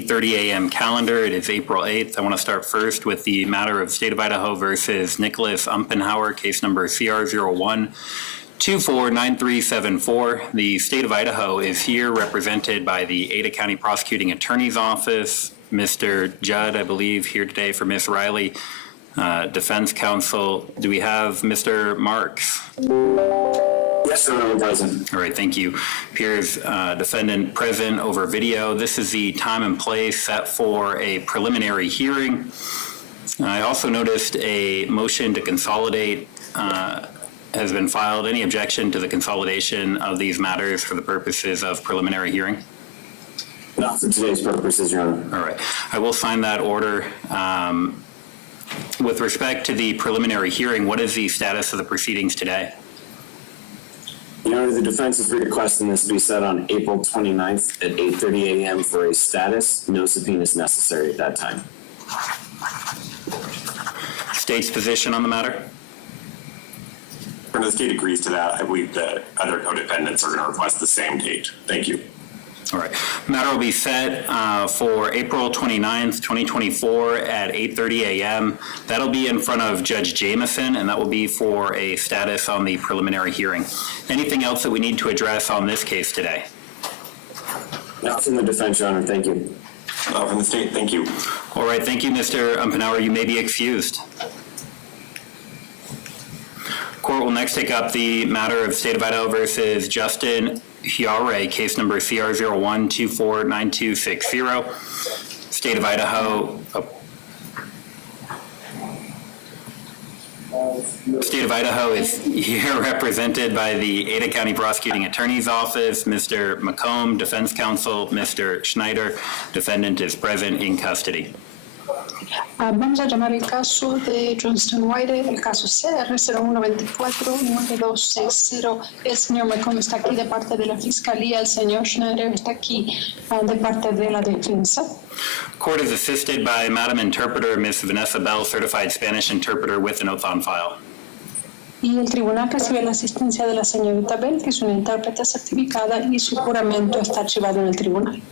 8:30 a.m. calendar. It is April 8th. I want to start first with the matter of State of Idaho versus Nicholas Umphenour, case number CR01-249374. The State of Idaho is here represented by the Ada County Prosecuting Attorney's Office. Mr. Judd, I believe, here today for Ms. Riley. Defense counsel, do we have Mr. Marks? Yes, sir, I'm present. All right, thank you. Appears defendant present over video. This is the time and place set for a preliminary hearing. I also noticed a motion to consolidate has been filed. Any objection to the consolidation of these matters for the purposes of preliminary hearing? Not for today's purposes, Your Honor. All right, I will sign that order. With respect to the preliminary hearing, what is the status of the proceedings today? Your Honor, the defense is requesting this be set on April 29th at 8:30 a.m. for a status. No subpoena is necessary at that time. State's position on the matter? The state agrees to that. I believe the other co-defendants are going to request the same date. Thank you. All right. Matter will be set for April 29th, 2024 at 8:30 a.m. That'll be in front of Judge Jameson, and that will be for a status on the preliminary hearing. Anything else that we need to address on this case today? Not from the defense, Your Honor. Thank you. From the state, thank you. All right. Thank you, Mr. Umphenour. You may be excused. Court will next take up the matter of State of Idaho versus Justin Umhauer, case number CR01-249260. State of Idaho. State of Idaho is here represented by the Ada County Prosecuting Attorney's Office. Mr. McComb, defense counsel. Mr. Schneider, defendant is present in custody. Vamos a llamar el caso de Johnston White, el caso CR01249260. El señor McComb está aquí de parte de la Fiscalía, el señor Schneider está aquí de parte de la defensa. Court is assisted by Madam Interpreter, Ms. Vanessa Bell, certified Spanish interpreter with an oath on file. Y el tribunal recibe la asistencia de la señorita Bell, que es una intérprete certificada, y su juramento está archivado en el tribunal.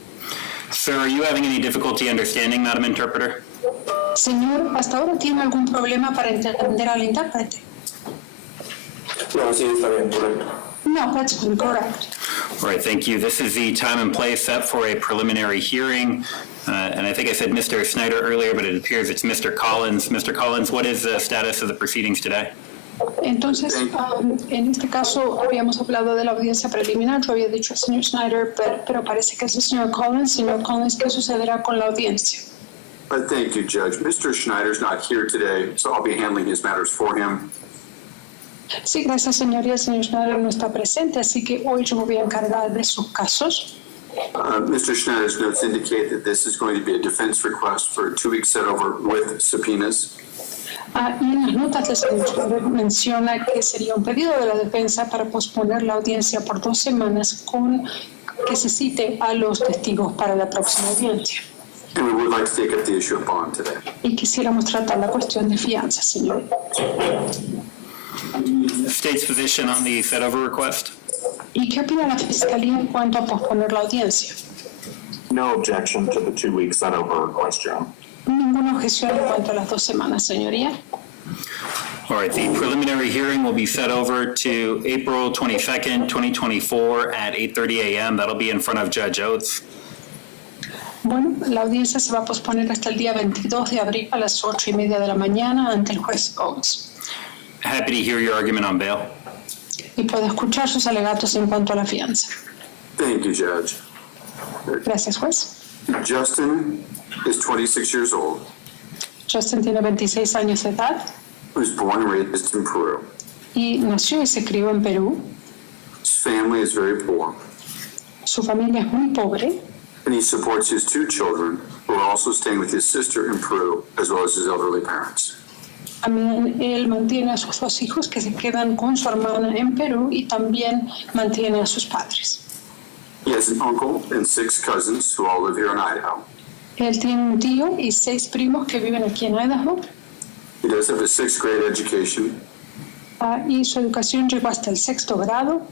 Sir, are you having any difficulty understanding, Madam Interpreter? Señor, ¿hasta ahora tiene algún problema para entender al intérprete? No, sí, está bien, correcto. No, that's correct. All right, thank you. This is the time and place set for a preliminary hearing. And I think I said Mr. Snyder earlier, but it appears it's Mr. Collins. Mr. Collins, what is the status of the proceedings today? Entonces, en este caso habíamos hablado de la audiencia preliminar. Yo había dicho al señor Snyder, pero parece que es el señor Collins. Señor Collins, ¿qué sucederá con la audiencia? Thank you, Judge. Mr. Schneider's not here today, so I'll be handling his matters for him. Sí, gracias, señoría. El señor Schneider no está presente, así que hoy yo me voy a encargar de sus casos. Mr. Schneider's notes indicate that this is going to be a defense request for a 2-week set-over with subpoenas. Y en las notas del señor Schneider menciona que sería un pedido de la defensa para posponer la audiencia por 2 semanas con que se cite a los testigos para la próxima audiencia. And we would like to take up the issue of bond today. Y quisiéramos tratar la cuestión de fianza, señor. State's position on the set-over request? ¿Y qué opina la Fiscalía en cuanto a posponer la audiencia? No objection to the 2-week set-over request, Your Honor. Ninguna objeción en cuanto a las 2 semanas, señoría. All right, the preliminary hearing will be set over to April 22nd, 2024 at 8:30 a.m. That'll be in front of Judge Oates. Bueno, la audiencia se va a posponer hasta el día 22 de abril a las 8:30 de la mañana ante el juez Oates. Happy to hear your argument on bail. Y puedo escuchar sus alegatos en cuanto a la fianza. Thank you, Judge. Gracias, juez. Justin is 26 years old. Justin tiene 26 años de edad. He was born and raised in Peru. Y nació y se crió en Perú. His family is very poor. Su familia es muy pobre. And he supports his 2 children, who are also staying with his sister in Peru, as well as his elderly parents. También él mantiene a sus 2 hijos que se quedan con su hermana en Perú y también mantiene a sus padres. He has an uncle and 6 cousins who all live here in Idaho. Él tiene un tío y 6 primos que viven aquí en Idaho. He does have a 6th grade education. Y su educación llegó hasta el 6º grado.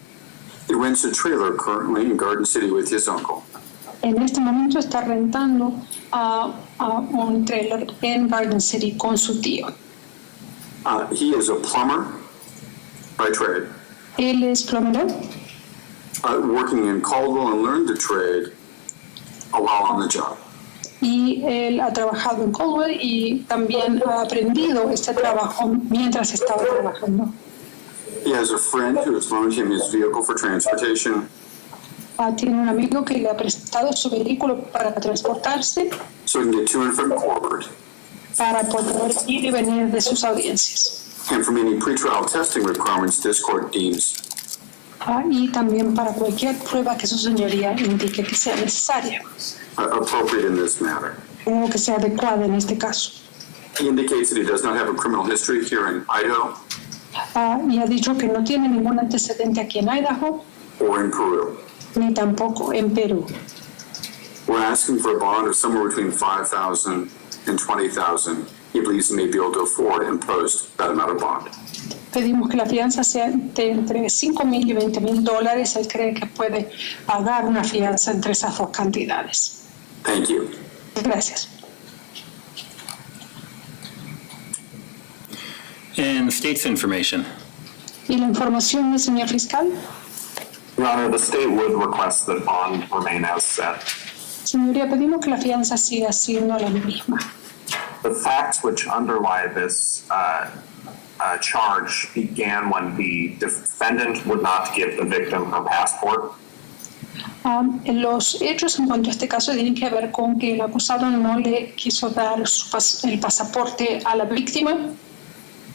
He rents a trailer currently in Garden City with his uncle. En este momento está rentando a un trailer en Garden City con su tío. He is a plumber by trade, Él es plomero, working in Caldwell and learned the trade while on the job. y él ha trabajado en Caldwell y también ha aprendido este trabajo mientras estaba trabajando. He has a friend who has loaned him his vehicle for transportation, Tiene un amigo que le ha prestado su vehículo para transportarse, so he can get to and from court, para poder ir y venir de sus audiencias. and from any pretrial testing requirements this court deems. Y también para cualquier prueba que su señoría indique que sea necesaria Appropriate in this matter. o que sea adecuada en este caso. He indicates that he does not have a criminal history here in Idaho Y ha dicho que no tiene ningún antecedente aquí en Idaho, or in Peru. ni tampoco en Perú. We're asking for a bond of somewhere between $5,000 and $20,000. He believes he may be able to afford and post that amount of bond. Pedimos que la fianza sea de entre $5,000 y $20,000. Él cree que puede pagar una fianza entre esas dos cantidades. Thank you. Gracias. And state's information. ¿Y la información del señor fiscal? Your Honor, the state would request that bond remain as set. Señoría, pedimos que la fianza siga siendo la misma. The facts which underlie this charge began when the defendant would not give the victim her passport. Los hechos en cuanto a este caso tienen que ver con que el acusado no le quiso dar el pasaporte a la víctima.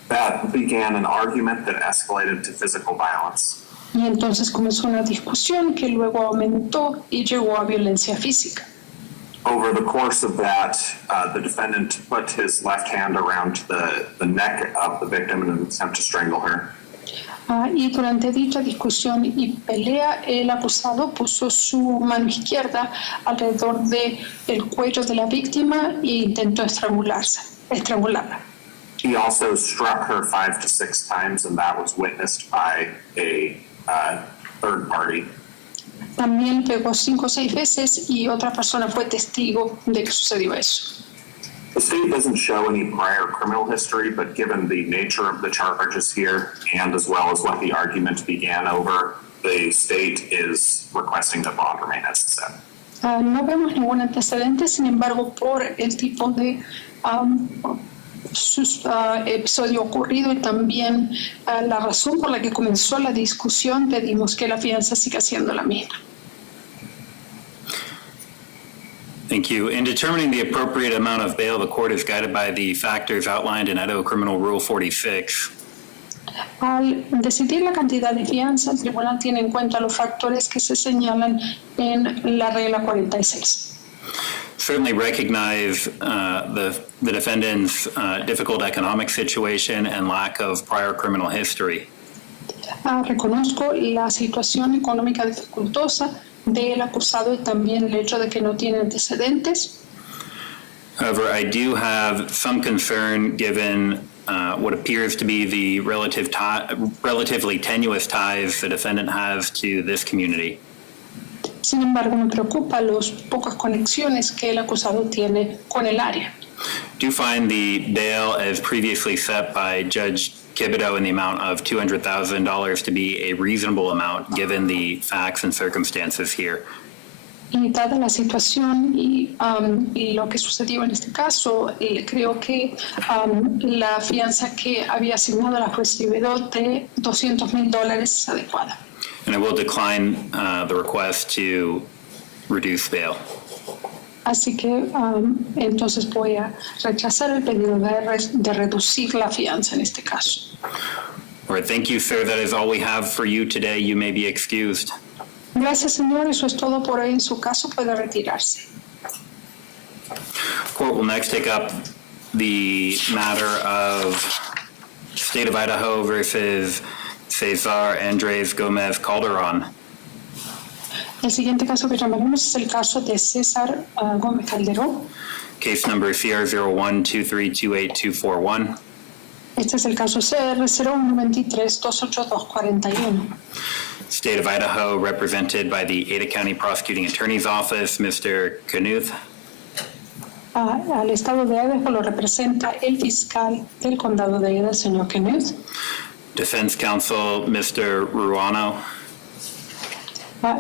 That began an argument that escalated to physical violence. Y entonces comenzó una discusión que luego aumentó y llegó a violencia física. Over the course of that, the defendant put his left hand around the neck of the victim in an attempt to strangle her. Y durante dicha discusión y pelea, el acusado puso su mano izquierda alrededor del cuello de la víctima e intentó estrangularla. He also struck her 5 to 6 times, and that was witnessed by a third party. También pegó 5 o 6 veces y otra persona fue testigo de que sucedió eso. The state doesn't show any prior criminal history, but given the nature of the charges here, and as well as what the argument began over, the state is requesting that bond remain as set. No vemos ningún antecedente, sin embargo, por el tipo de episodio ocurrido y también la razón por la que comenzó la discusión, pedimos que la fianza siga siendo la misma. Thank you. In determining the appropriate amount of bail, the court is guided by the factors outlined in Idaho Criminal Rule 46. Al decidir la cantidad de fianza, el tribunal tiene en cuenta los factores que se señalan en la regla 46. Certainly recognize the defendant's difficult economic situation and lack of prior criminal history. Reconozco la situación económica dificultosa del acusado y también el hecho de que no tiene antecedentes. However, I do have some concern given what appears to be the relatively tenuous ties the defendant has to this community. Sin embargo, me preocupa las pocas conexiones que el acusado tiene con el área. Do you find the bail as previously set by Judge Thibodeau in the amount of $200,000 to be a reasonable amount given the facts and circumstances here? Y dada la situación y lo que sucedió en este caso, creo que la fianza que había asignado la juez Thibodeau de $200,000 es adecuada. And I will decline the request to reduce bail. Así que entonces voy a rechazar el pedido de reducir la fianza en este caso. All right, thank you, sir. That is all we have for you today. You may be excused. Gracias, señor. Eso es todo por hoy. En su caso, puede retirarse. Court will next take up the matter of State of Idaho versus Cesar Andres Gomez Calderon. El siguiente caso que llamaremos es el caso de César Gómez Calderón. Case number CR0123282441. Este es el caso CR 0123-28241. State of Idaho, represented by the Ada County Prosecuting Attorney's Office, Mr. Knuth. Al estado de Idaho lo representa el fiscal del condado de Ada, el señor Knuth. Defense Counsel, Mr. Ruano.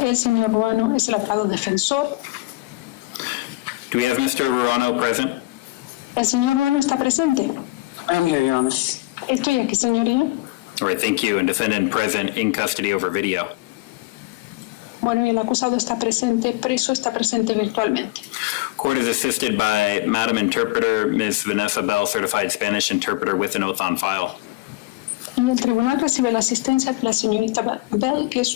El señor Ruano es el abogado defensor. Do we have Mr. Ruano present? El señor Ruano está presente. I'm here, Your Honor. Estoy aquí, señoría. All right, thank you. And defendant present in custody over video. Bueno, y el acusado está presente, preso está presente virtualmente. Court is assisted by Madam Interpreter, Ms. Vanessa Bell, certified Spanish interpreter with an oath on file. Y el tribunal recibe la asistencia de la señorita Bell, que es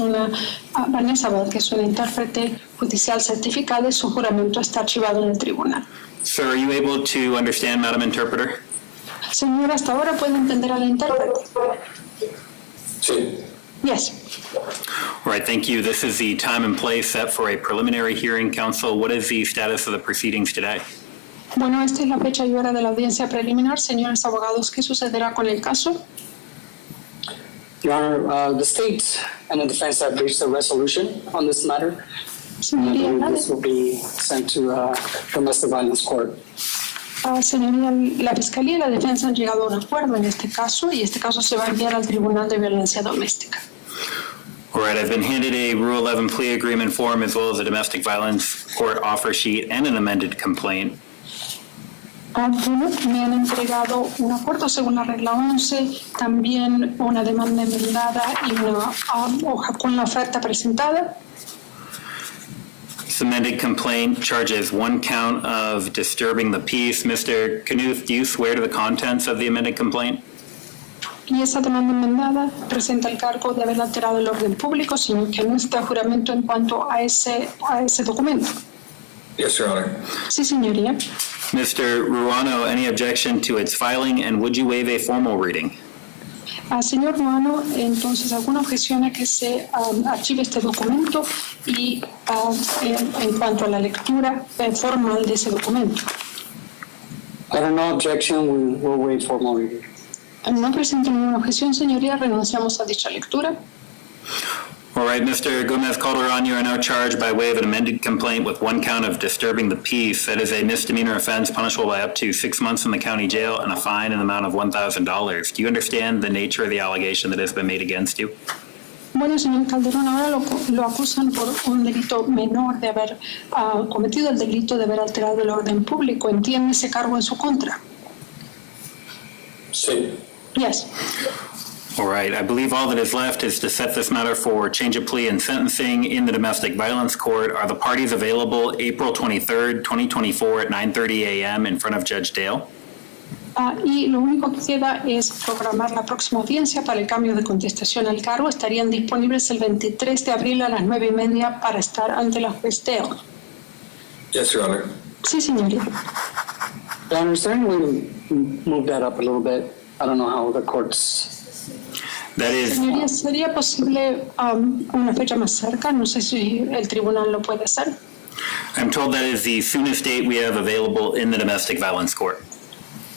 Vanessa Bell, que es una intérprete judicial certificada, y su juramento está archivado en el tribunal. Sir, are you able to understand, Madam Interpreter? Señora, hasta ahora puede entender a la intérprete. Sí. Yes. All right, thank you. This is the time and place set for a preliminary hearing. Counsel, what is the status of the proceedings today? Bueno, esta es la fecha y hora de la audiencia preliminar. Señores abogados, ¿qué sucederá con el caso? Your Honor, the state and the defense have reached a resolution on this matter. Señoría, This will be sent to domestic violence court. Señoría, la Fiscalía y la Defensa han llegado a un acuerdo en este caso y este caso se va a enviar al Tribunal de Violencia Doméstica. All right, I've been handed a Rule 11 plea agreement form as well as a domestic violence court offer sheet and an amended complaint. Bueno, me han entregado un acuerdo según la regla 11, también una demanda enmendada y una hoja con la oferta presentada. This amended complaint charges one count of disturbing the peace. Mr. Knuth, do you swear to the contents of the amended complaint? Y esa demanda enmendada presenta el cargo de haber alterado el orden público, señor que no está juramento en cuanto a ese documento. Yes, Your Honor. Sí, señoría. Mr. Ruano, any objection to its filing, and would you waive a formal reading? Señor Ruano, entonces, ¿alguna objeción a que se archive este documento y en cuanto a la lectura formal de ese documento? I have no objection. We'll wait for more review. No presento ninguna objeción, señoría. Renunciamos a dicha lectura. All right, Mr. Gomez Calderon, you are now charged by way of an amended complaint with one count of disturbing the peace. That is a misdemeanor offense punishable by up to 6 months in the county jail and a fine in the amount of $1,000. Do you understand the nature of the allegation that has been made against you? Bueno, señor Calderón, ahora lo acusan por un delito menor de haber cometido el delito de haber alterado el orden público. ¿Entiende ese cargo en su contra? Sí. Yes. All right, I believe all that is left is to set this matter for change of plea and sentencing in the domestic violence court. Are the parties available April 23rd, 2024 at 9:30 a.m. in front of Judge Dale? Y lo único que queda es programar la próxima audiencia para el cambio de contestación al cargo. Estarían disponibles el 23 de abril a las 9:30 para estar ante la juez Dale. Yes, Your Honor. Sí, señoría. Your Honor, is there any way to move that up a little bit? I don't know how the courts... That is, Señoría, ¿sería posible una fecha más cerca? No sé si el tribunal lo puede hacer. I'm told that is the soonest date we have available in the domestic violence court.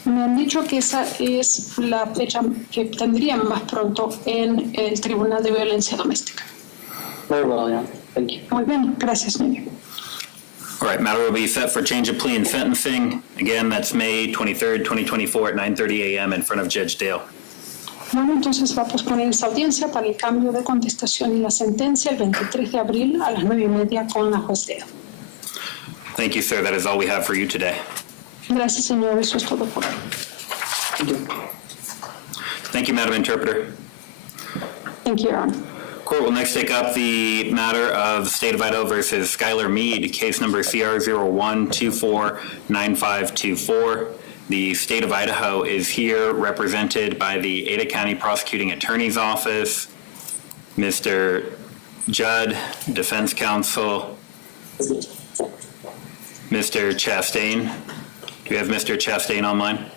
Me han dicho que esa es la fecha que tendrían más pronto en el Tribunal de Violencia Doméstica. Very well, yeah. Thank you. Muy bien, gracias, señor. All right, matter will be set for change of plea and sentencing. Again, that's May 23rd, 2024 at 9:30 a.m. in front of Judge Dale. Bueno, entonces va a posponer esa audiencia para el cambio de contestación y la sentencia el 23 de abril a las 9:30 con la juez Dale. Thank you, sir. That is all we have for you today. Gracias, señor. Eso es todo por hoy. Thank you. Thank you, Madam Interpreter. Thank you, Your Honor. Court will next take up the matter of State of Idaho versus Skylar Meade, case number CR01249524. The State of Idaho is here represented by the Ada County Prosecuting Attorney's Office, Mr. Judd, Defense Counsel, Mr. Chastain. Do you have Mr. Chastain online?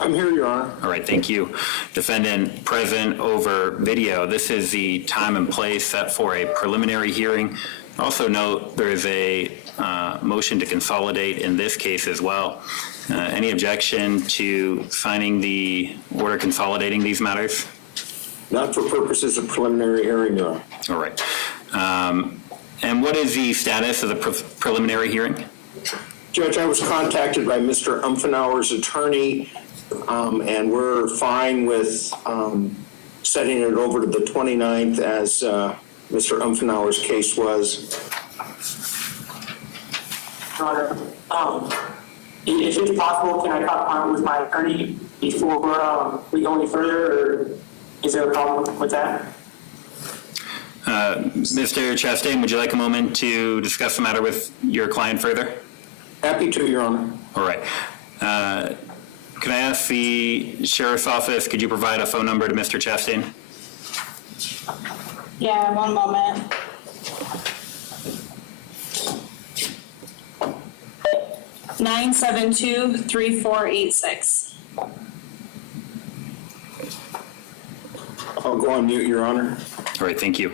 I'm here, Your Honor. All right, thank you. Defendant present over video. This is the time and place set for a preliminary hearing. Also note there is a motion to consolidate in this case as well. Any objection to signing the order consolidating these matters? Not for purposes of preliminary hearing, Your Honor. All right. And what is the status of the preliminary hearing? Judge, I was contacted by Mr. Umphenour's attorney, and we're fine with setting it over to the 29th as Mr. Umphenour's case was. Your Honor, if it's possible, can I talk on it with my attorney before we go any further, or is there a problem with that? Mr. Chastain, would you like a moment to discuss the matter with your client further? Happy to, Your Honor. All right. Can I ask the Sheriff's Office, could you provide a phone number to Mr. Chastain? Yeah, 1 moment. Nine 3486. I'll go on mute, Your Honor. All right, thank you.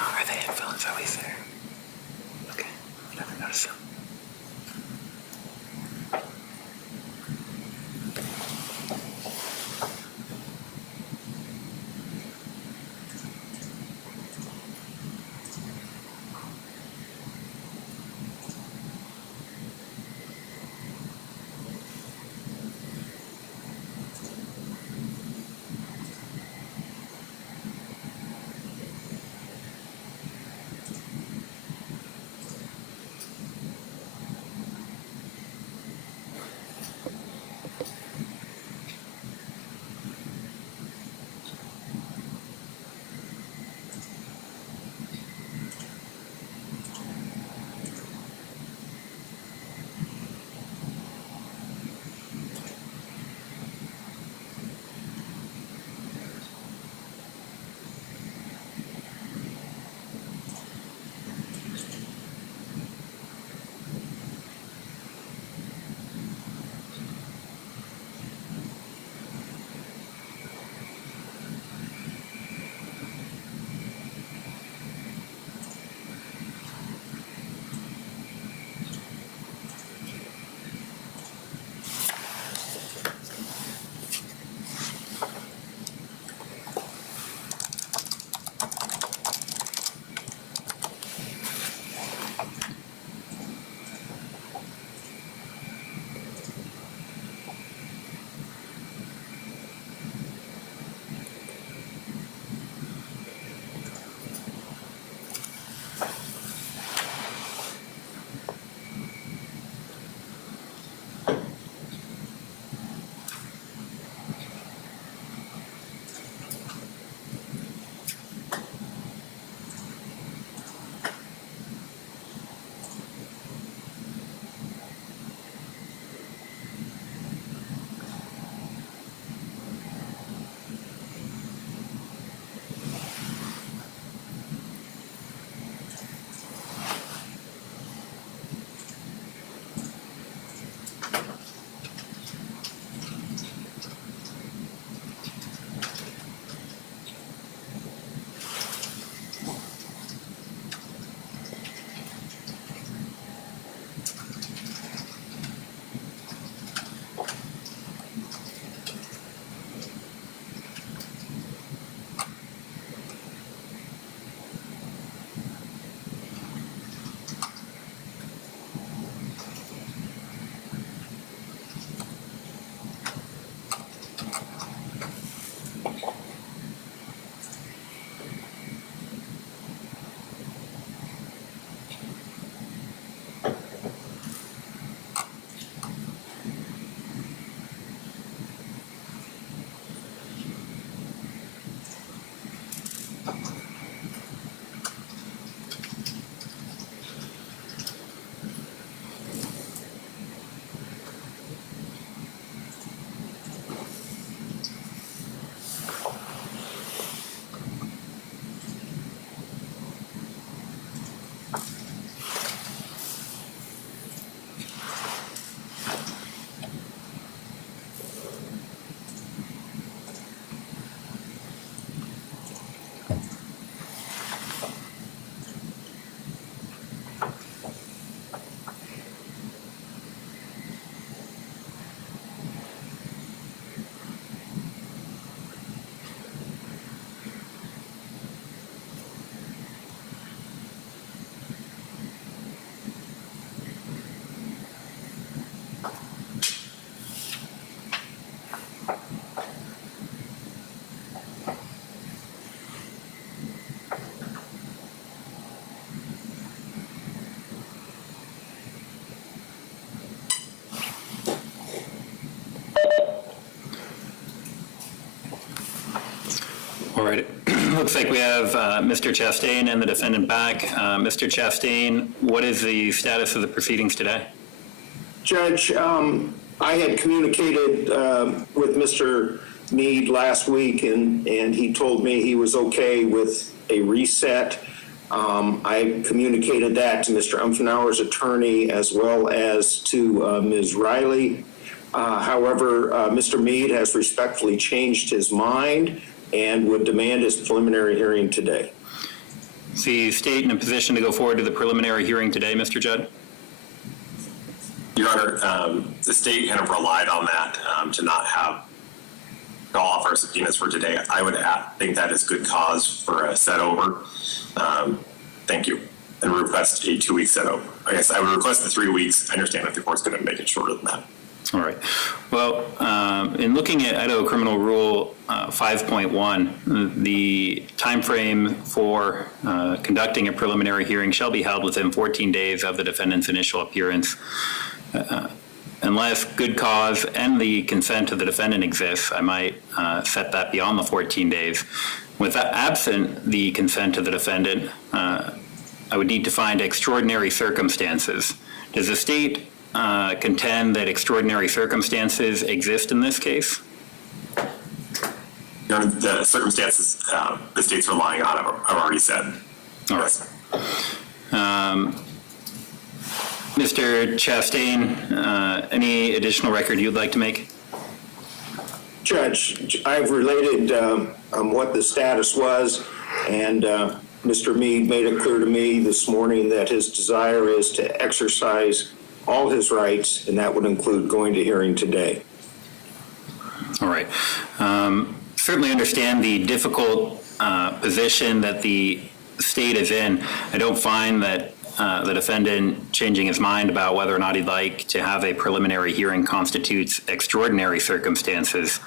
Are the headphones always there? Okay, I never noticed them. All right. Looks like we have Mr. Chastain and the defendant back. Mr. Chastain, what is the status of the proceedings today? Judge, I had communicated with Mr. Meade last week, and he told me he was okay with a reset. I communicated that to Mr. Umphenour's attorney as well as to Ms. Riley. However, Mr. Meade has respectfully changed his mind and would demand his preliminary hearing today. Is the state in a position to go forward to the preliminary hearing today, Mr. Judd? Your Honor, the state kind of relied on that to not have all of our subpoenas for today. I would think that is good cause for a set over. Thank you. And request a 2-week set over. I guess I would request the 3 weeks. I understand if the court's going to make it shorter than that. All right. Well, in looking at Idaho Criminal Rule 5.1, the time frame for conducting a preliminary hearing shall be held within 14 days of the defendant's initial appearance, unless good cause and the consent of the defendant exists. I might set that beyond the 14 days. With that absent the consent of the defendant, I would need to find extraordinary circumstances. Does the state contend that extraordinary circumstances exist in this case? Your Honor, the circumstances the state's relying on, I've already said. All right. Mr. Chastain, any additional record you'd like to make? Judge, I've related what the status was, and Mr. Meade made it clear to me this morning that his desire is to exercise all his rights, and that would include going to hearing today. All right. Certainly understand the difficult position that the state is in. I don't find that the defendant changing his mind about whether or not he'd like to have a preliminary hearing constitutes extraordinary circumstances.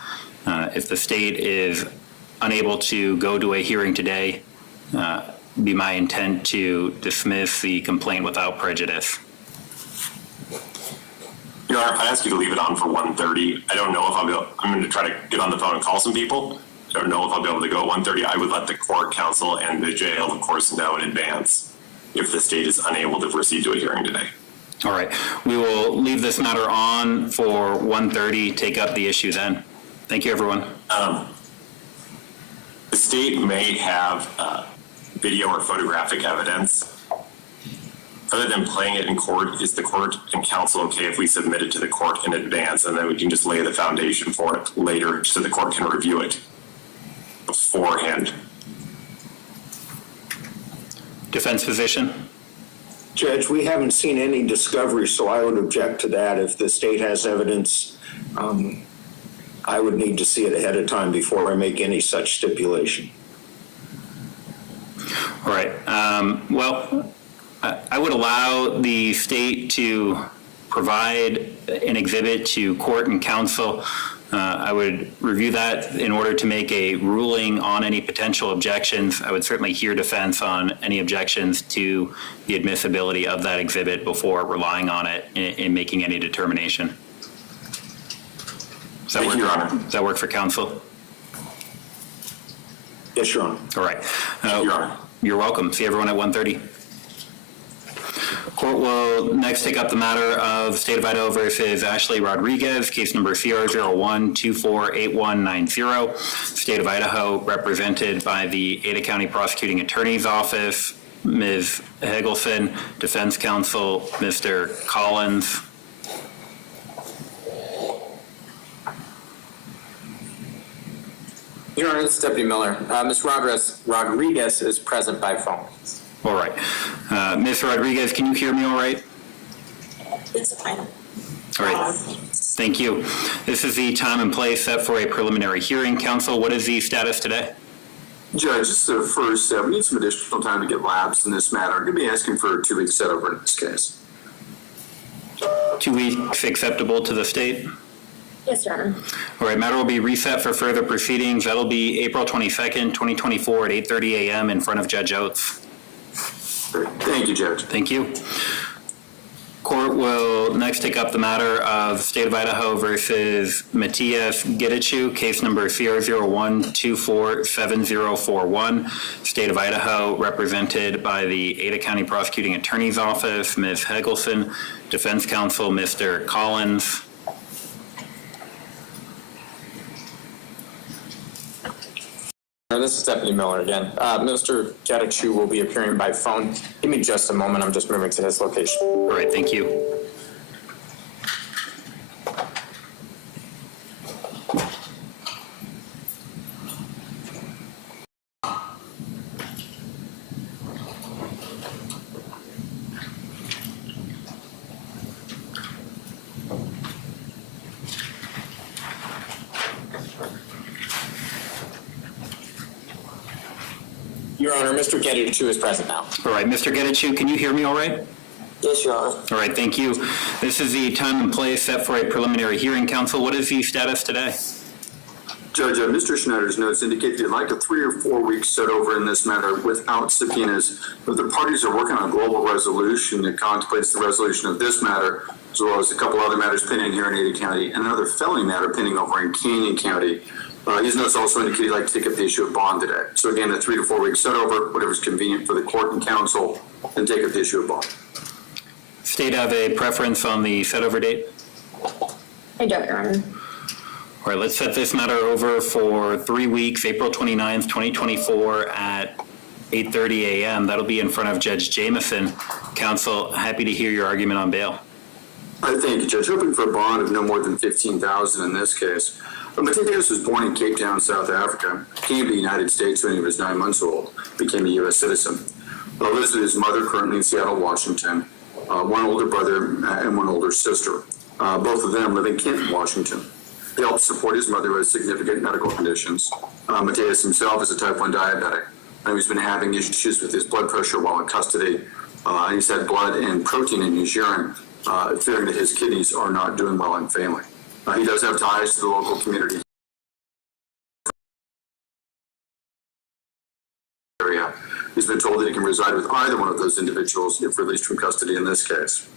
If the state is unable to go to a hearing today, be my intent to dismiss the complaint without prejudice. Your Honor, I ask you to leave it on for 1:30. I don't know if I'll be able, I'm going to try to get on the phone and call some people. I don't know if I'll be able to go at 1:30. I would let the court, counsel, and the jail, of course, know in advance if the state is unable to proceed to a hearing today. All right. We will leave this matter on for 1:30, take up the issue then. Thank you, everyone. The state may have video or photographic evidence. Other than playing it in court, is the court and counsel okay if we submit it to the court in advance, and then we can just lay the foundation for it later so the court can review it beforehand? Defense position? Judge, we haven't seen any discovery, so I would object to that. If the state has evidence, I would need to see it ahead of time before I make any such stipulation. All right. Well, I would allow the state to provide an exhibit to court and counsel. I would review that in order to make a ruling on any potential objections. I would certainly hear defense on any objections to the admissibility of that exhibit before relying on it in making any determination. Thank you, Your Honor. Does that work for counsel? Yes, Your Honor. All right. Thank you, Your Honor. You're welcome. See everyone at 1:30. Court will next take up the matter of State of Idaho versus Ashley Rodriguez, case number CR01248190. State of Idaho, represented by the Ada County Prosecuting Attorney's Office, Ms. Hegelson, Defense Counsel, Mr. Collins. Your Honor, this is Deputy Miller. Ms. Rodriguez is present by phone. All right. Ms. Rodriguez, can you hear me all right? It's fine. All right. Thank you. This is the time and place set for a preliminary hearing. Counsel, what is the status today? Judge, this is the first step. We need some additional time to get lapsed in this matter. I'm going to be asking for a 2-week set over in this case. 2 weeks acceptable to the state? Yes, Your Honor. All right, matter will be reset for further proceedings. That'll be April 22nd, 2024 at 8:30 a.m. in front of Judge Oates. Great. Thank you, Judge. Thank you. Court will next take up the matter of State of Idaho versus Matthias Gachu, case number 001247041. State of Idaho, represented by the Ada County Prosecuting Attorney's Office, Ms. Hegelson, Defense Counsel, Mr. Collins. This is Deputy Miller again. Mr. Gachu will be appearing by phone. Give me just a moment. I'm just moving to his location. All right, thank you. Your Honor, Mr. Gachu is present now. All right, Mr. Gachu, can you hear me all right? Yes, Your Honor. All right, thank you. This is the time and place set for a preliminary hearing, counsel. What is the status today? Judge, Mr. Schneider's notes indicate that he'd like a 3 or 4 week set over in this matter without subpoenas, but the parties are working on a global resolution that contemplates the resolution of this matter, as well as a couple other matters pending here in Ada County, and another felony matter pending over in Canyon County. His notes also indicate he'd like to take up the issue of bond today. So again, a 3 to 4 week set over, whatever's convenient for the court and counsel, and take up the issue of bond. State have a preference on the set over date? I don't, Your Honor. All right, let's set this matter over for 3 weeks, April 29th, 2024 at 8:30 a.m. That'll be in front of Judge Jameson. Counsel, happy to hear your argument on bail. Thank you, Judge. Hoping for a bond of no more than $15,000 in this case. Martinez was born in Cape Town, South Africa, came to the United States when he was 9 months old, became a U.S. citizen. Lives with his mother currently in Seattle, Washington, one older brother and one older sister. Both of them live in Kent, Washington. He helps support his mother who has significant medical conditions. Matthias himself is a type 1 diabetic, and he's been having issues with his blood pressure while in custody. He's had blood and protein in his urine, fearing that his kidneys are not doing well and failing. He does have ties to the local community area. He's been told that he can reside with either one of those individuals if released from custody in this case.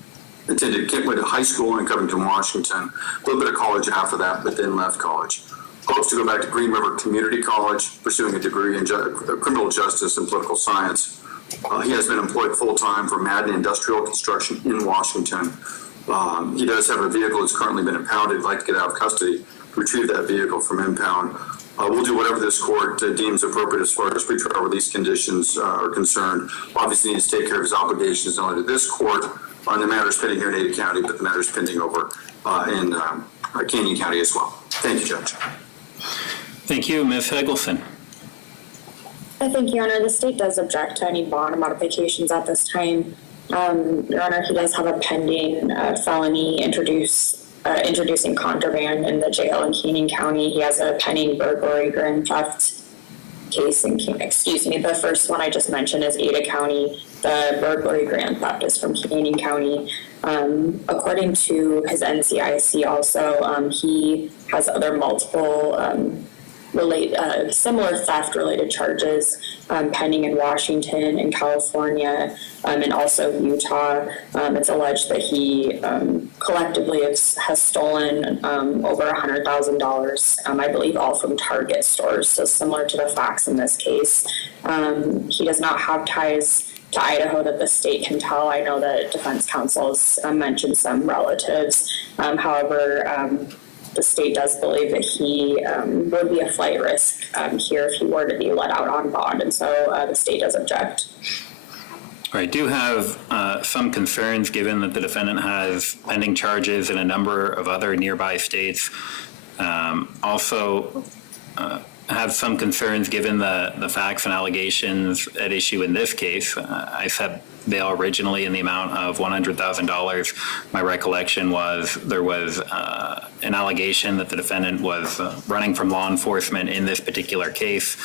Attended Kentwood High School in Covington, Washington, a little bit of college after that, but then left college. Hopes to go back to Green River Community College, pursuing a degree in criminal justice and political science. He has been employed full-time for Meade Industrial Construction in Washington. He does have a vehicle that's currently been impounded. He'd like to get out of custody, retrieve that vehicle from impound. We'll do whatever this court deems appropriate as far as pretrial release conditions are concerned. Obviously, he needs to take care of his obligations not only to this court on the matters pending here in Ada County, but the matters pending over in Canyon County as well. Thank you, Judge. Thank you. Ms. Hegelson. I think, Your Honor, the state does object to any bond modifications at this time. Your Honor, he does have a pending felony introducing contraband in the jail in Canyon County. He has a pending burglary grand theft case in the first one I just mentioned is Ada County. The burglary grand theft is from Canyon County. According to his NCIC also, he has other multiple similar theft-related charges pending in Washington and California and also Utah. It's alleged that he collectively has stolen over $100,000, I believe all from Target stores, so similar to the facts in this case. He does not have ties to Idaho that the state can tell. I know that defense counsels mentioned some relatives. However, the state does believe that he would be a flight risk here if he were to be let out on bond, and so the state does object. I do have some concerns given that the defendant has pending charges in a number of other nearby states. Also have some concerns given the facts and allegations at issue in this case. I set bail originally in the amount of $100,000. My recollection was there was an allegation that the defendant was running from law enforcement in this particular case.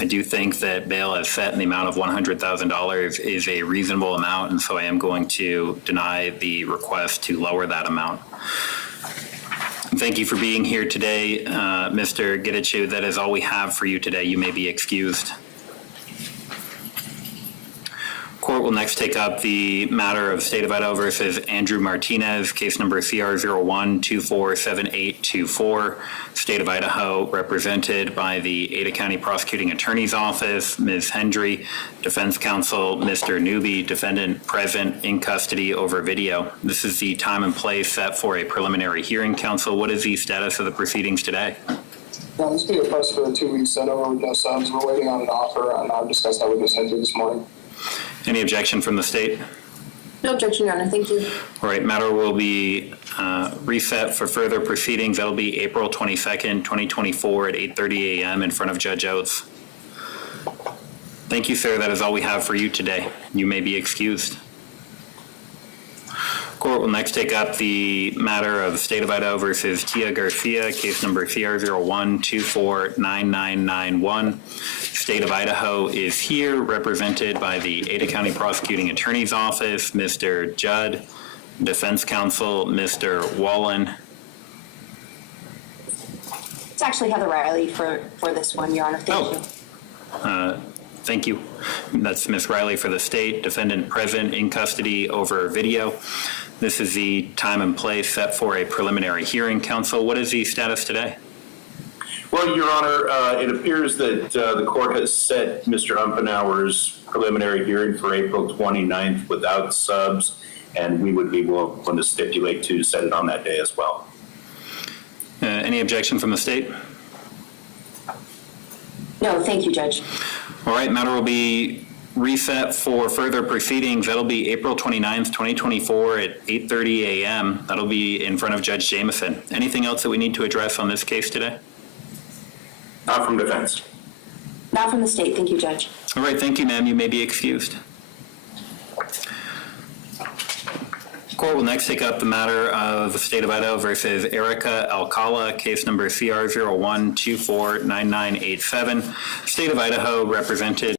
I do think that bail as set in the amount of $100,000 is a reasonable amount, and so I am going to deny the request to lower that amount. Thank you for being here today, Mr. Gachu. That is all we have for you today. You may be excused. Court will next take up the matter of State of Idaho versus Andrew Martinez, case number CR01247824. State of Idaho, represented by the Ada County Prosecuting Attorney's Office, Ms. Hendry, Defense Counsel, Mr. Newby, defendant present in custody over video. This is the time and place set for a preliminary hearing. Counsel, what is the status of the proceedings today? This be a request for a 2-week setup with no subs. We're waiting on an offer, and I've discussed that with Ms. Hendry this morning. Any objection from the state? No objection, Your Honor. Thank you. All right, matter will be reset for further proceedings. That'll be April 22nd, 2024 at 8:30 a.m. in front of Judge Oates. Thank you, sir. That is all we have for you today. You may be excused. Court will next take up the matter of State of Idaho versus Tia Garcia, case number CR01249991. State of Idaho is here, represented by the Ada County Prosecuting Attorney's Office, Mr. Judd, Defense Counsel, Mr. Wallen. It's actually Heather Riley for this one, Your Honor. Thank you. Thank you. That's Ms. Riley for the state, defendant present in custody over video. This is the time and place set for a preliminary hearing. Counsel, what is the status today? Well, Your Honor, it appears that the court has set Mr. Umphenour's preliminary hearing for April 29th without subs, and we would be willing to stipulate to set it on that day as well. Any objection from the state? No, thank you, Judge. All right, matter will be reset for further proceedings. That'll be April 29th, 2024 at 8:30 a.m. That'll be in front of Judge Jamison. Anything else that we need to address on this case today? Not from defense. Not from the state. Thank you, Judge. All right, thank you, ma'am. You may be excused. Court will next take up the matter of the State of Idaho versus Erica Alcala, case number CR01249987. State of Idaho, represented